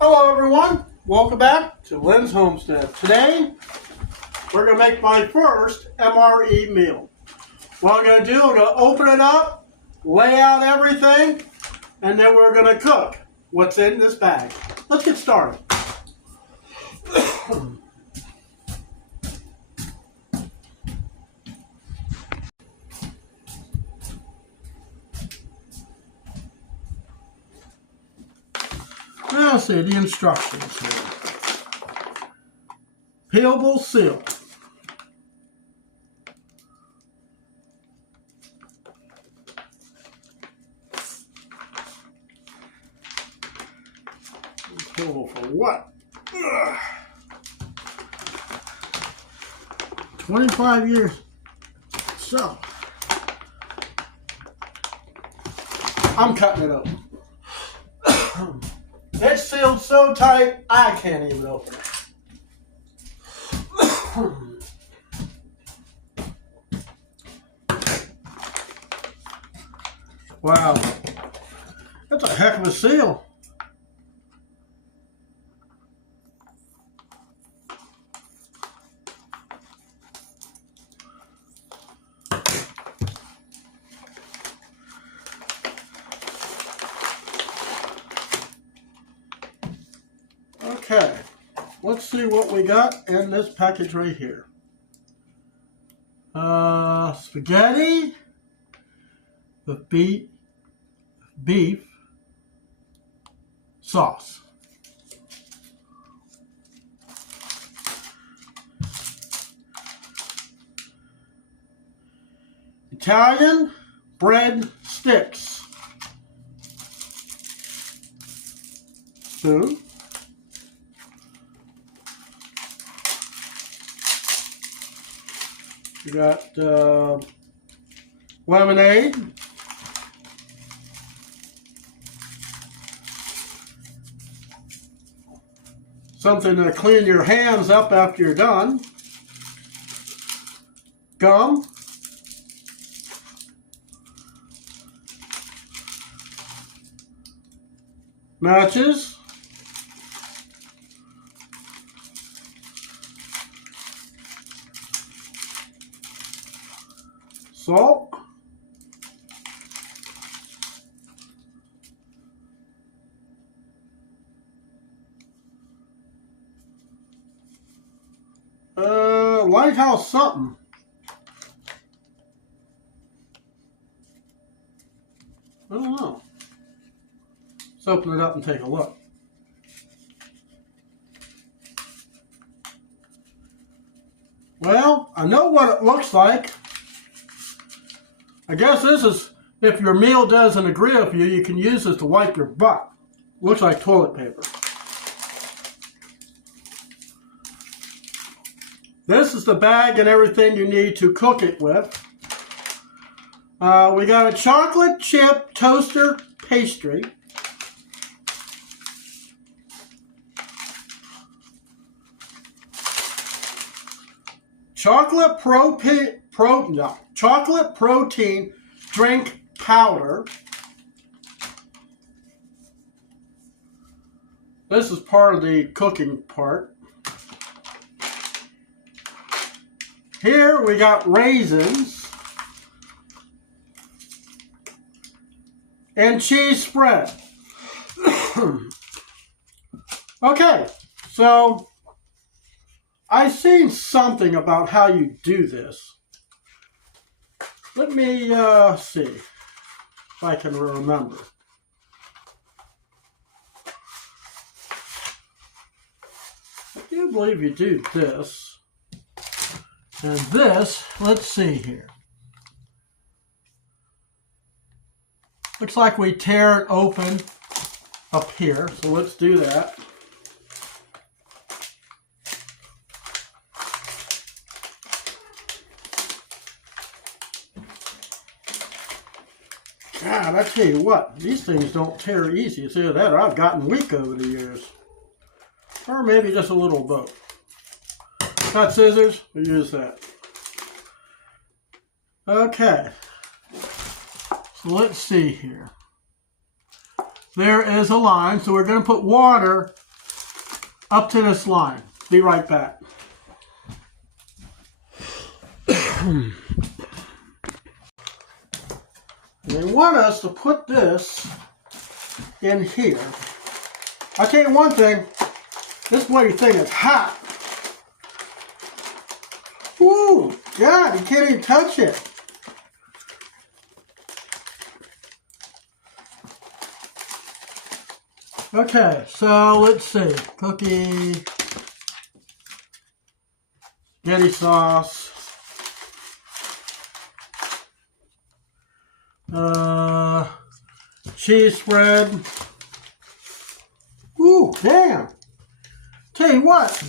Hello everyone, welcome back to Lynn's Homestead. Today, we're going to make my first MRE meal. What I'm going to do, I'm going to open it up, lay out everything, and then we're going to cook what's in this bag. Let's get started. Let's see the instructions here. Peelable seal. Peelable for what? 25 years. So, I'm cutting it open. It's sealed so tight, I can't even open it. Wow, that's a heck of a seal. Okay, let's see what we got in this package right here. Spaghetti with beef sauce. Italian bread sticks. Spoon. We got lemonade, something to clean your hands up after you're done, gum, matches, salt, lighthouse something. I don't know. Let's open it up and take a look. Well, I know what it looks like. I guess this is, if your meal doesn't agree with you, you can use this to wipe your butt. Looks like toilet paper. This is the bag and everything you need to cook it with. We got a chocolate chip toaster pastry. Chocolate protein drink powder. This is part of the cooking part. Here we got raisins and cheese spread. Okay, so I've seen something about how you do this. Let me see if I can remember. I do believe you do this. And this, let's see here. Looks like we tear it open up here, so let's do that. God, I tell you what, these things don't tear easy. It's either that or I've gotten weak over the years. Or maybe just a little both. Got scissors, we use that. Okay. So let's see here. There is a line, so we're going to put water up to this line. Be right back. They want us to put this in here. I'll tell you one thing, this bloody thing is hot. Woo, God, you can't even touch it. Okay, so let's see. Cookie, spaghetti sauce, cheese spread. Ooh, damn. Tell you what.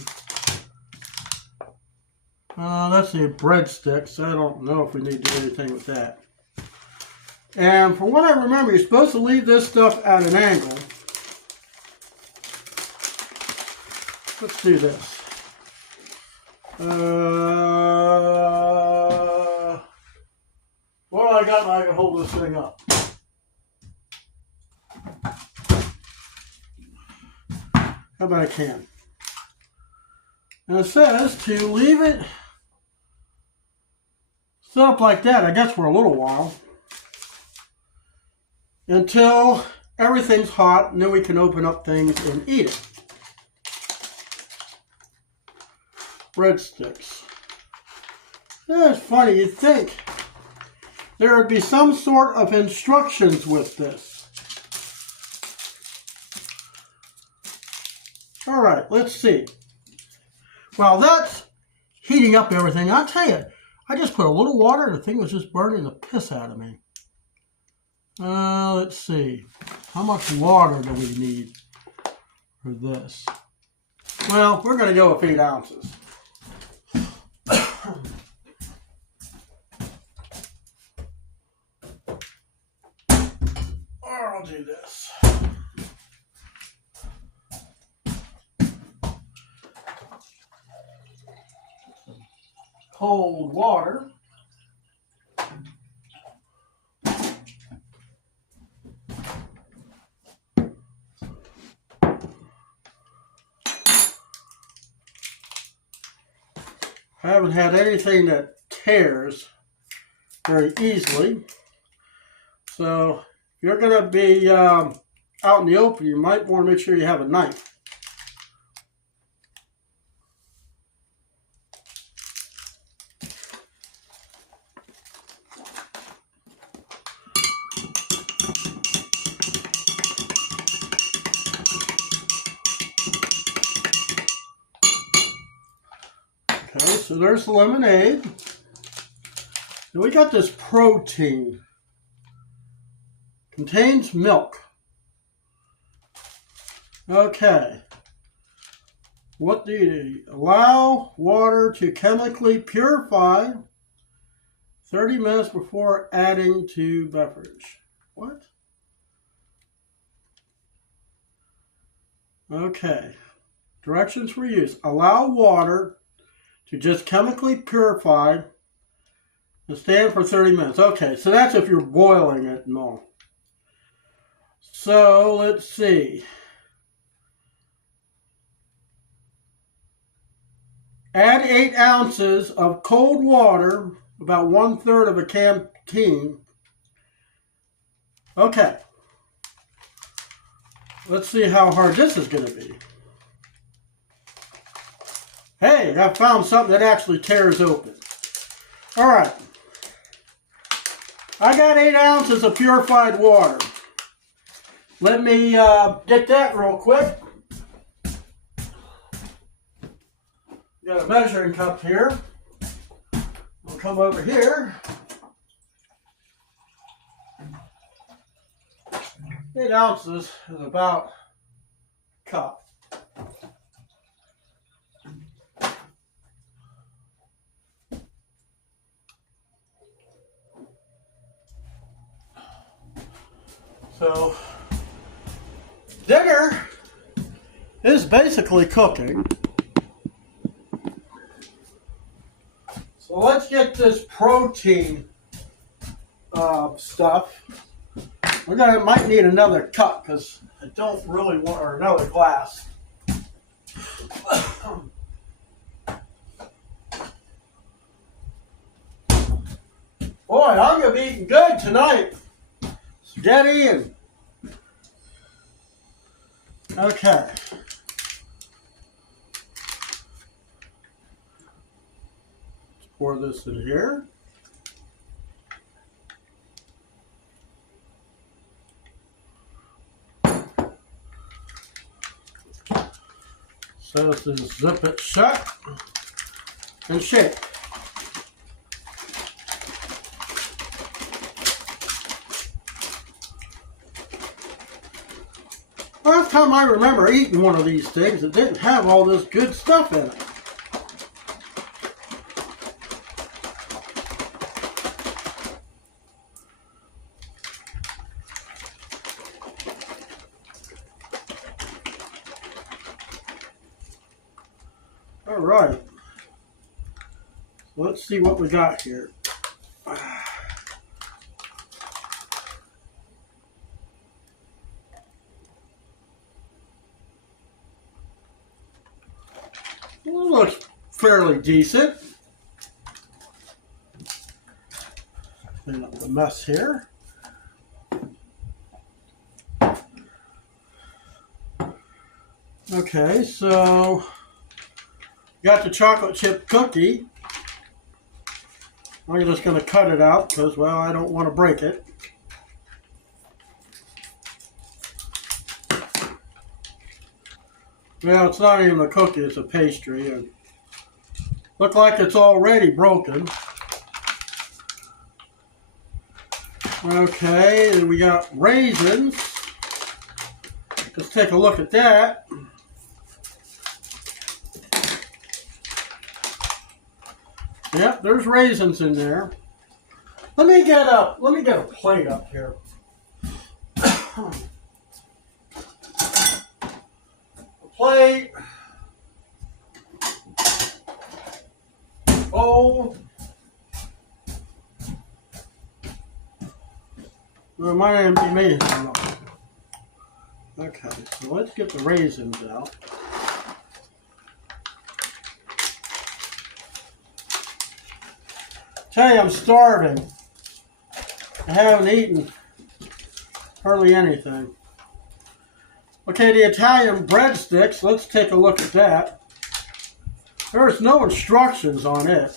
That's the breadsticks. I don't know if we need to do anything with that. And from what I remember, you're supposed to leave this stuff at an angle. Let's do this. What do I got that I can hold this thing up? How about I can? And it says to leave it set up like that, I guess for a little while, until everything's hot, and then we can open up things and eat it. Breadsticks. That's funny, you'd think there would be some sort of instructions with this. All right, let's see. While that's heating up everything, I'll tell you, I just put a little water and the thing was just burning the piss out of me. Let's see. How much water do we need for this? Well, we're going to go with 8 ounces. Or I'll do this. Cold water. I haven't had anything that tears very easily. So if you're going to be out in the open, you might want to make sure you have a knife. Okay, so there's the lemonade. Now we got this protein. Contains milk. Okay. What do you do? Allow water to chemically purify 30 minutes before adding to beverage. What? Okay. Directions for use. Allow water to just chemically purify and stand for 30 minutes. Okay, so that's if you're boiling it and all. So, let's see. Add 8 ounces of cold water, about 1/3 of a canteen. Okay. Let's see how hard this is going to be. Hey, I found something that actually tears open. All right. I got 8 ounces of purified water. Let me get that real quick. Got a measuring cup here. We'll come over here. 8 ounces is about a cup. So, dinner is basically cooking. So let's get this protein stuff. Might need another cup because I don't really want, or another glass. Boy, I'm going to be eating good tonight. Spaghetti and... Okay. Let's pour this in here. So this is zip it shut and shake. Last time I remember eating one of these things, it didn't have all this good stuff in it. All right. Let's see what we got here. Well, it looks fairly decent. Clean up the mess here. Okay, so got the chocolate chip cookie. I'm just going to cut it out because, well, I don't want to break it. Well, it's not even a cookie, it's a pastry. And look like it's already broken. Okay, and we got raisins. Let's take a look at that. Yep, there's raisins in there. Let me get a plate up here. Plate, bowl. Well, it might even be me. Okay, so let's get the raisins out. Tell you, I'm starving. I haven't eaten hardly anything. Okay, the Italian breadsticks, let's take a look at that. There's no instructions on it.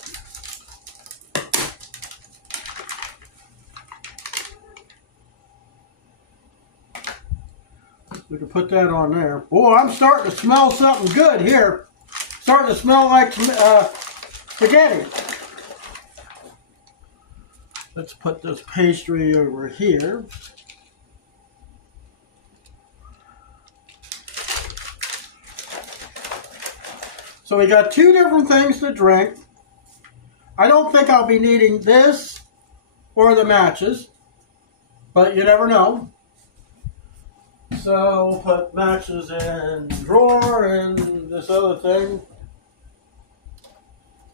We can put that on there. Boy, I'm starting to smell something good here. Starting to smell like spaghetti. Let's put this pastry over here. So we got two different things to drink. I don't think I'll be needing this or the matches, but you never know. So we'll put matches in the drawer and this other thing.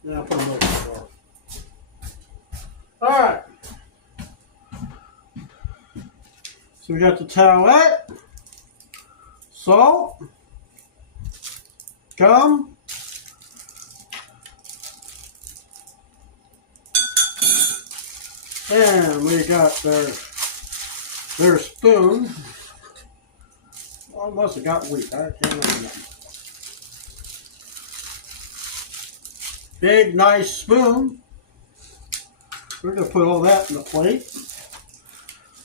Yeah, I'll put them over the drawer. All right. So we got the towelette, salt, gum, and we got their spoon. Almost have got weak. I can't remember. Big, nice spoon. We're going to put all that in the plate.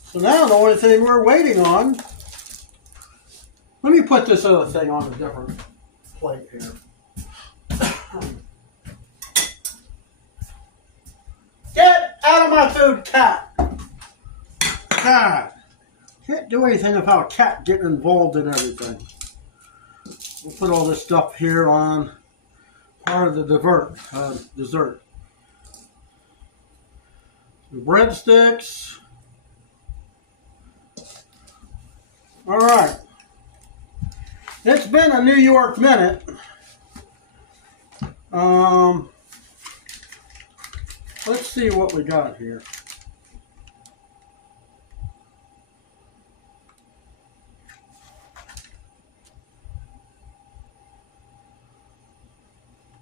So now the only thing we're waiting on, let me put this other thing on a different plate here. Get out of my food, cat! God, can't do anything without a cat getting involved in everything. We'll put all this stuff here on part of the dessert. Some breadsticks. All right. It's been a New York minute. Let's see what we got here.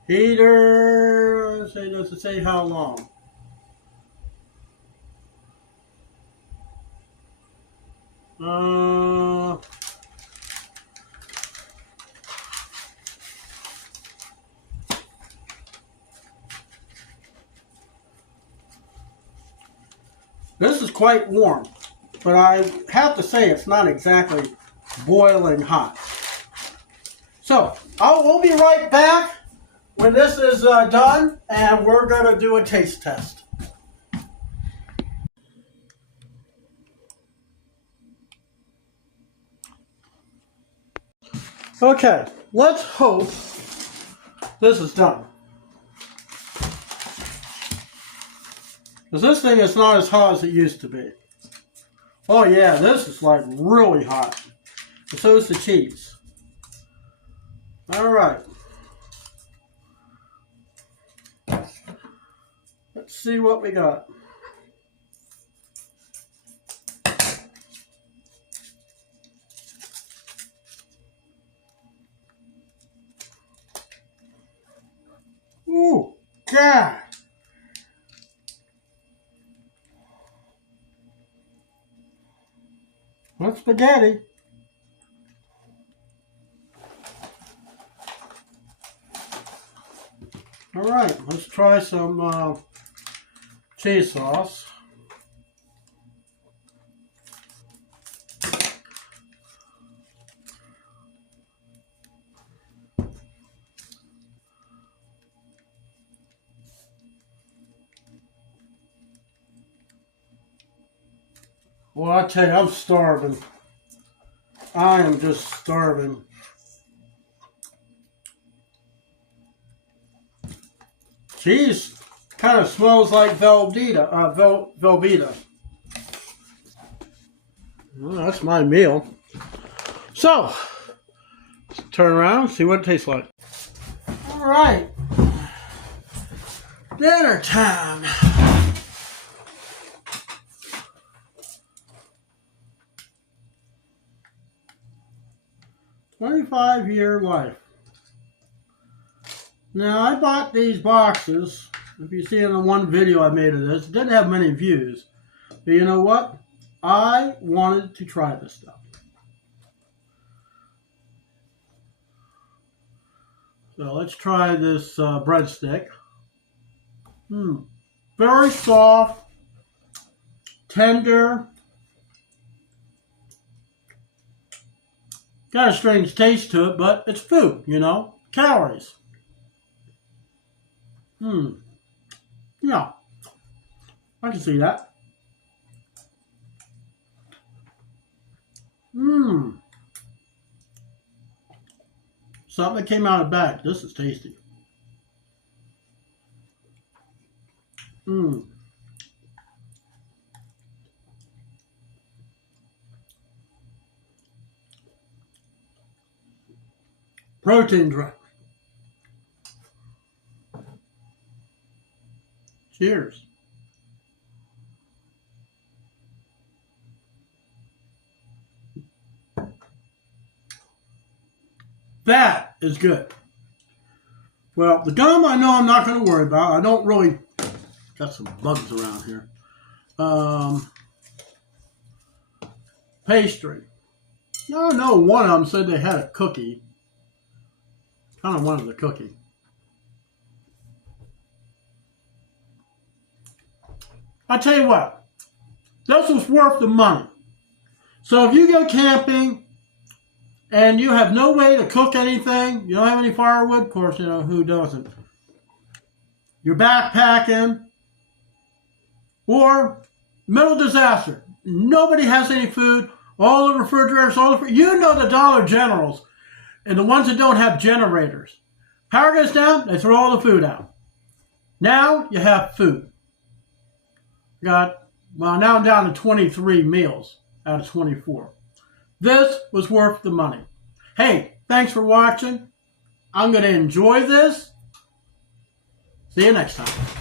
Heater, let's say, does it say how long? This is quite warm, but I have to say it's not exactly boiling hot. So, we'll be right back when this is done, and we're going to do a taste test. Okay, let's hope this is done. Because this thing is not as hot as it used to be. Oh yeah, this is like really hot. And so is the cheese. Alright. Let's see what we got. Ooh, God. That's spaghetti. All right, let's try some cheese sauce. Well, I tell you, I'm starving. I am just starving. Cheese kind of smells like Velveeta. Well, that's my meal. So, let's turn around and see what it tastes like. All right. Dinner time. 25-year life. Now, I bought these boxes. If you see in the one video I made of this, it didn't have many views. But you know what? I wanted to try this stuff. So let's try this breadstick. Very soft, tender. Got a strange taste to it, but it's food, you know. Calories. Yeah. I can see that. Something that came out of the bag. This is tasty. Protein drink. Cheers. That is good. Well, the gum I know I'm not going to worry about. I don't really... Got some bugs around here. Pastry. No, one of them said they had a cookie. Kind of wanted the cookie. I tell you what, this was worth the money. So if you go camping and you have no way to cook anything, you don't have any firewood, of course, you know, who doesn't? You're backpacking, or middle disaster. Nobody has any food, all the refrigerators, you know the Dollar Generals and the ones that don't have generators. Power goes down, they throw all the food out. Now you have food. Now I'm down to 23 meals out of 24. This was worth the money. Hey, thanks for watching. I'm going to enjoy this. See you next time.